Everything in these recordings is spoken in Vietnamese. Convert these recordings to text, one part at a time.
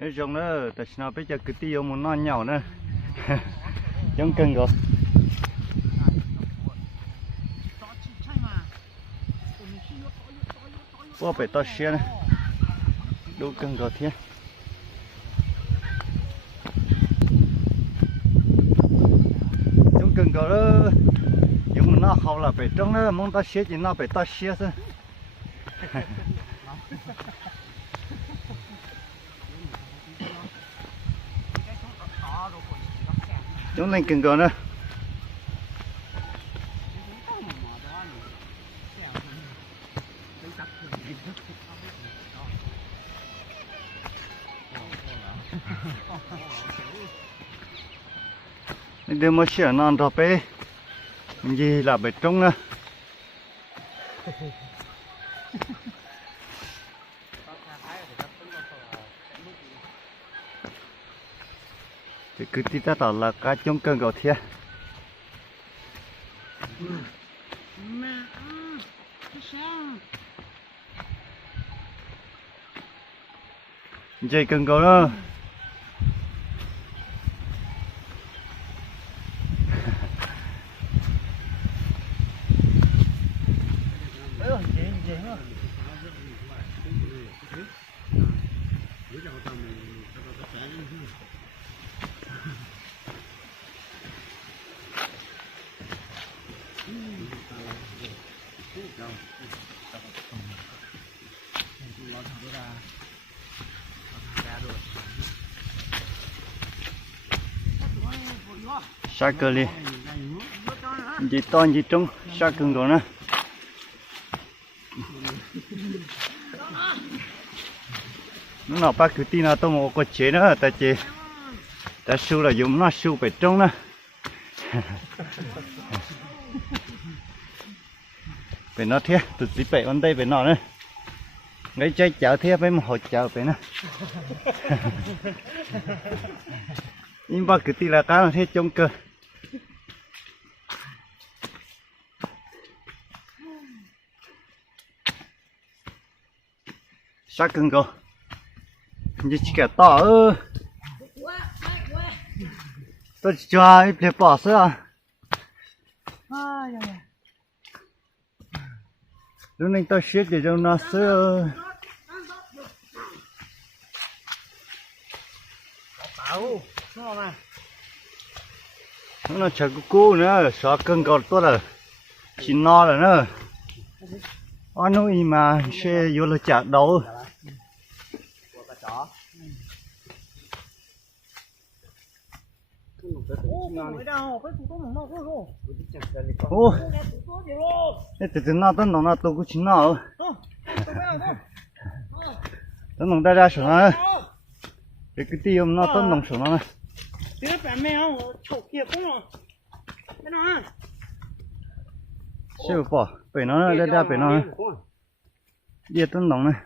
nếu giống nữa tại sao bây giờ cứ tiêu một non nhỏ nữa giống cân rồi qua phải to xe này đủ cân rồi thế giống cân rồi đó nhưng nó hậu là phải trong đó mong ta xe thì nó phải to xe thôi chúng lên cân rồi nữa đưa một xe non rồi bé gì là phải trong nữa thì cứ tí ta tỏ là cá trong cơn gạo thia dây cơn gạo đó sa cơ li gì to gì trống sa cưng rồi nè nó nào bác cứ tin là tôi một cái chế nữa tại chế ta su là dùng nó su phải trống nè phải nó thế từ tí bể bên đây phải nó nữa ngay trái chảo thế với một hồi chảo phải nè nhưng bác cứ tin là cá nó thế trông cơ sa cưng rồi như chỉ cả to ơ tôi cho ít để bỏ sữa lúc này tôi xếp để cho nó sữa nó chẳng có cú nữa xóa cưng còn tốt rồi chỉ no rồi nữa anh nói mà xe vô là chặt đầu ô từ từ nào tân nó tôi cũng chính nào tân nó ra sổ nó cái tiêu nó tân nó sổ nó này siêu bỏ phải nó ra phải nó đi tân nó này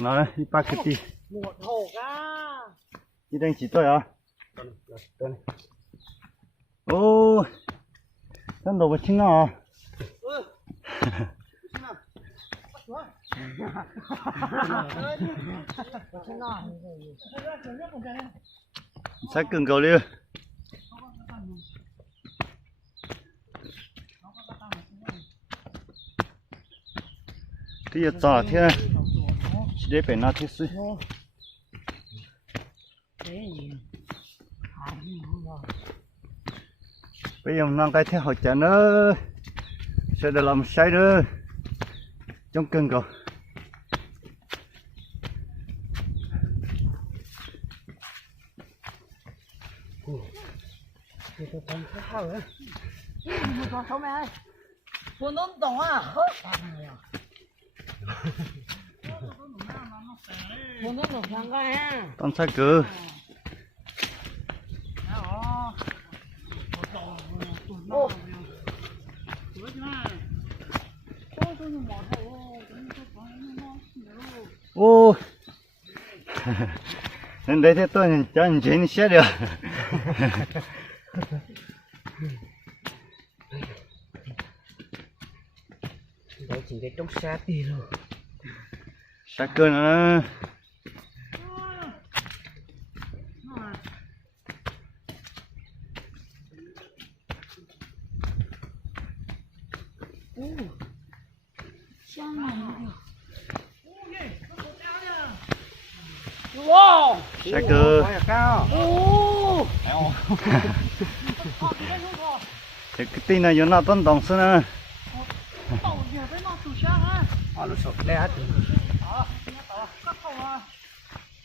nó đây đi packeti đi đang chỉ tôi à ô tân đồ vật chính nào sách cưng cầu đi thì giờ thế để phải nói thế suy bây giờ mang cái thế họ trả nữa sẽ được làm sai nữa trong cưng cầu我能懂啊，我能懂香港呀。 con sai cử ô nên đấy thế tôi cho anh chế xe được chỉ cái trong xa tiền rồi. Sa cơ nữa. Wow. Sa cơ. Ô. Thì cái tin này nó tốn đồng xưa nè. Nó sụp lẹ thì.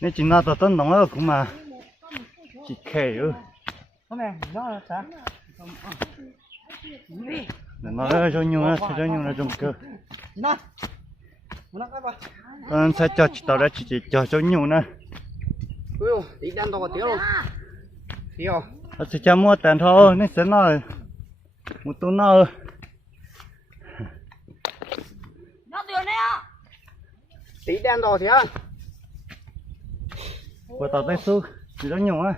Nếu chỉ nó tốn đồng đó cũng mà chỉ khe ư. Hôm nay nó là sao? Nó cho nhung nó cho nhung nó trong cơ. Nó cái gì? Con sẽ cho tao đã chỉ cho nhung nè. Ui, tí đen to tí luôn. Tí không? Nó sẽ cho mua tiền thôi, nên sẽ nói một túi nó. Nó tiền này à? Tí đen to thì á. Của tao tay su, chỉ cho nhung á.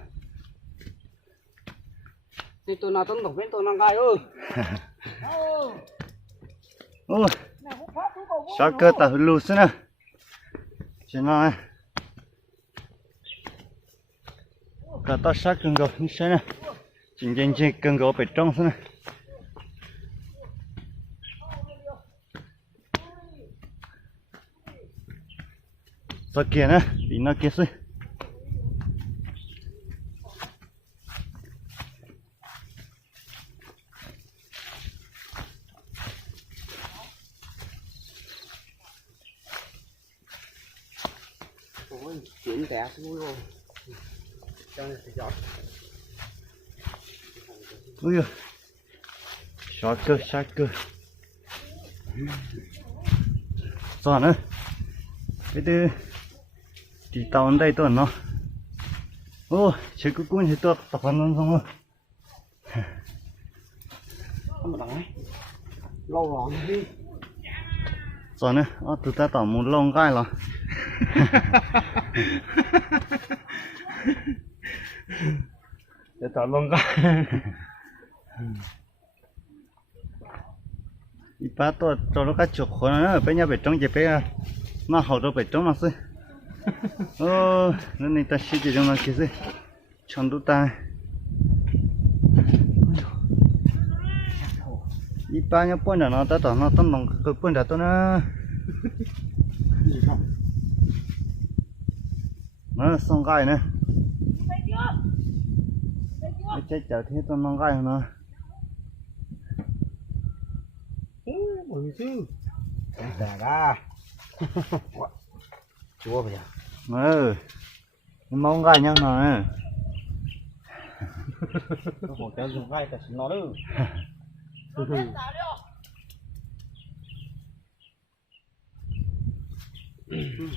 Thì tôi nào tấn tổng bên tôi năng gai ơi. Ô, sao cơ tao lù xí nè. Chỉ nói cả tao sát cần gỗ như thế nè. Chính cần gỗ phải trong xí nè. Sao kia nè, đi nó kia xí. Ôi, chuyển tẻ xuống luôn. Cho nên phải giọt. Ui giời, sát cơ. Sao nữa? Cái thứ thì tao đến đây tôi nó. Ô, chơi cuối cùng thì tôi tập ăn xong rồi. Không mà đắng ấy. Lâu rồi đi. Sao nữa? Tụi ta tỏ một lông gai rồi. Để tỏ lông gai. Ý bá tôi cho nó cái chuột khó nữa, bây giờ phải trông gì phải nó hậu đâu phải trông mà xí. Ô, nó này ta xí gì trong nó kia xí. Chọn tụi ta. Ý bá nhá bún là nó ta tỏ nó tông lòng cái bún là tôi nó. Nó xong gai nữa. Cái chết chở thế tôi mang gai nó. Ôi chứ. Đẻ ra. Chúa bây giờ. Ừ. Mong gai nhá nó. Hổ kéo dùng gai cả nó nữa.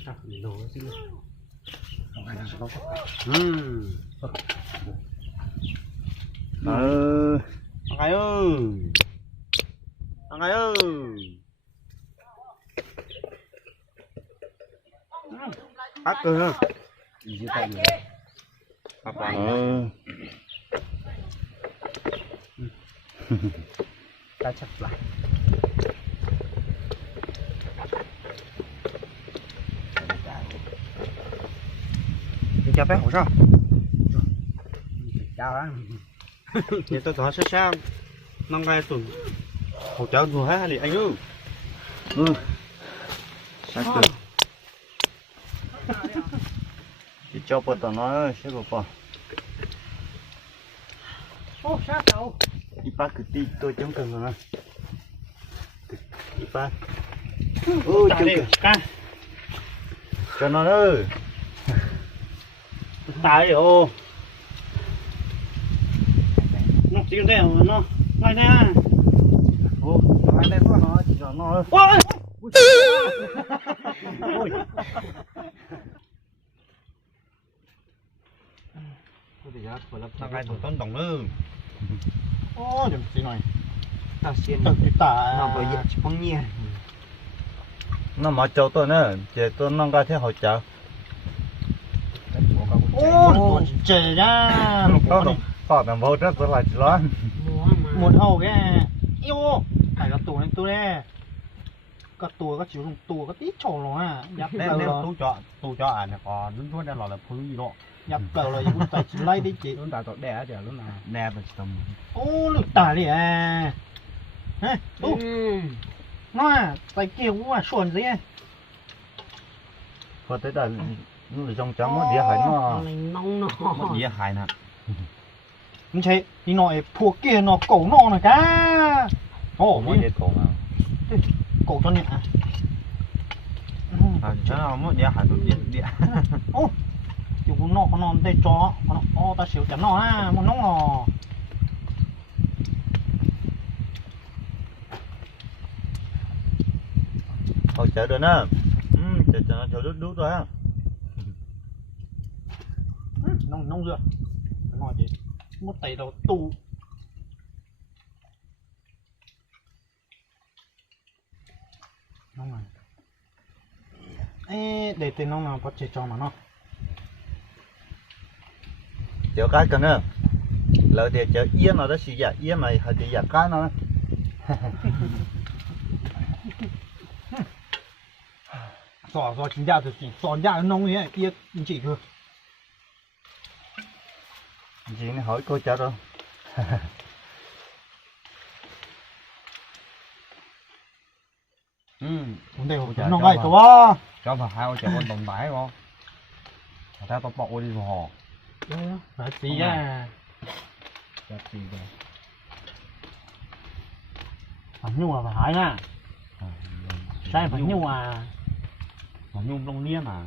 Chắc đồ gì. Không ai làm đâu. Thằng gai ơi. Thằng gai ơi. Bắt cơ ha. Gì vậy nhỉ? Papa. Ta chắc lại. Đi cho bé hổ sao? Chào anh. Vậy tôi có sẽ sao? Năm nay tuần hỗ trợ rồi hết thì anh ơi. Sát cơ. Chỉ cho bớt tao nói sẽ có bao. Ô sát đâu? Đi ba cứ đi tôi chống cần rồi nè. Đi ba. Ô chống cần. Cho nó ơi. Tại ô. Nó chỉ cái này nó ngay đây à. Ô, ngay đây có nó chỉ cho nó. Ôi. Ôi. Thằng gai tốn đồng nữa. Ô, đừng xin này. Ta xin. Nó bây giờ chỉ bằng nhẹ. Nó mà cháu tôi nữa, chỉ tôi nâng cao thế họ cháu. Ô, trời ra. Phỏ tầm vô rất là chỉ lo. Một hầu cái. Yêu. Phải là tủ này tôi đây. có tua có chịu tua có tít trầu rồi à dập Nè đầu nè rồi tu cho à nè còn đứng thuốc đang là phứ gì đó. dập đầu rồi cũng tài chỉ lấy đi chị Chúng ta tội đẻ chứ lúc nào. Nè mà tầm. ô lực tả đi à hả ô nó à tài kia cũng à xuân gì có tới là nó là trong trắng nó đĩa hải nó nông nó Mất gì hại nè. không chế đi nội thuộc kia nó cổ nó này cá ô Mất gì cổ mà. cổ cho nhẹ à Chứ nào mất gì hại tụi địa. ô kiểu cũng nó có non tê chó ô ta xỉu chắn nó à một nóng ngò hồi chợ được nữa chợ nó chợ đút rồi á nông nông dựa ngồi chị một tay đầu tù nông này ê để tên nông nào có chơi cho mà nó chợ cái cần nữa lợi thì chợ yên nó đó xì dạ yên mày hay thì dạ cái nó sò chính ra thì sò ra nông ấy kia chỉ cơ chị này hỏi cô chợ rồi vấn đề của nông này có Cho vào hai ô chợ con đồng bãi không? Ta có bọc đi vào hồ. phải gì à Chắc gì rồi. phải nhung là phải hỏi nha sai phải nhung à Mà nhung lông nia mà.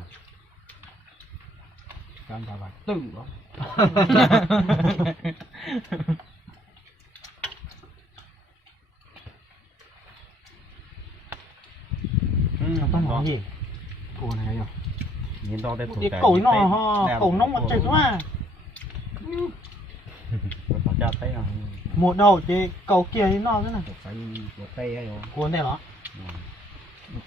Cam bà tự đó. tôi nói gì cô này rồi Nhìn to đây cái cổ nó cổ nông mà chạy quá Phải cho thấy là một đầu thì cầu kia thì nó thế này phải một tay hay không? cuốn đây đó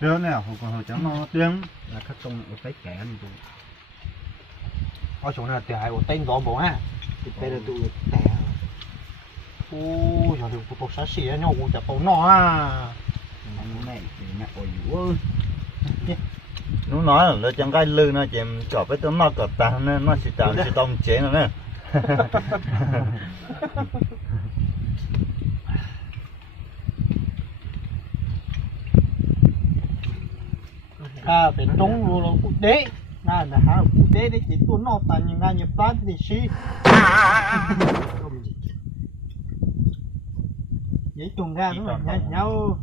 chưa nè hồi chợ nó tiếng Là các công một tay kẻ như tôi. ở chỗ này thì hai của tên gió bố ha thì đây là tụ tẻ ô giờ được tụ sát xỉ nhau cũng chả tụ nó à Mẹ thì mẹ ôi dữ. nó nói là trong cái lư nó chém cọp với tấm nó cọp tàn nên nó chỉ tàn chỉ tông chế nó nè à phải trống luôn là quốc tế là hà quốc tế đấy chỉ tuôn nó tàn những ngày nhập bán thì xí giấy tuần ra đúng rồi nhau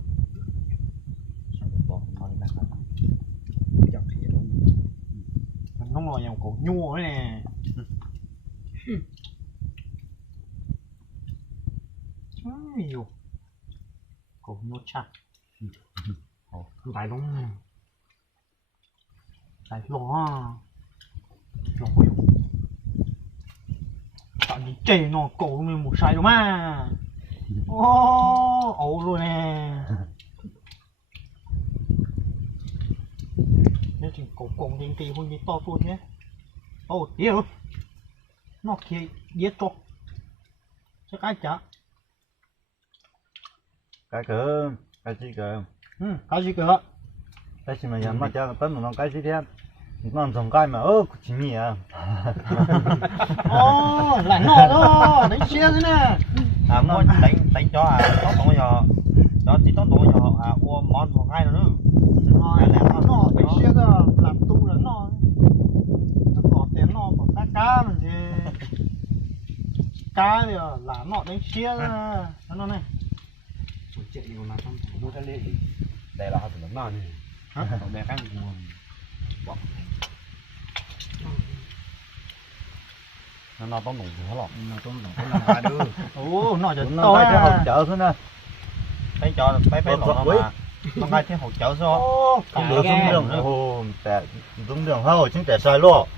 không ngồi nhau cổ nhua đấy nè nhiều cổ nhua chặt tại đúng tại lo tạo những chè nó cổ mình một sai đúng mà ô ấu luôn nè nếu chỉ cổ cổng thì kỳ hơn đi to tuột nhé ô hiểu nó kia giết cho chắc cái chả cái cỡ cái gì cỡ cái gì cơ cái gì mà giờ mà cho tấn nó cái gì thế nó trồng cái mà chỉ nhỉ à ô lại nọ đó đánh xe thế nè À mua đánh cho à có tổng giờ cho chỉ tổng giờ à mua món một hai nữa. rồi nọ đánh xe đó làm tu là nọ có tiền nọ có cá mà gì cá thì là nọ đánh xe ra nó này Chuyện gì mà không mua cái lên đây là hạt lắm nào này. Hả? Đây cái nguồn bọc. Nó tóm đủ hết rồi. Nó tóm đủ hết là đưa. ô nọ giờ nó to cái hộp chợ thôi nè Thấy cho phải nó mà. Nó ngay thế hộp cháo sao? không được xuống đường ồ tại xuống đường hơi chính tại sai luôn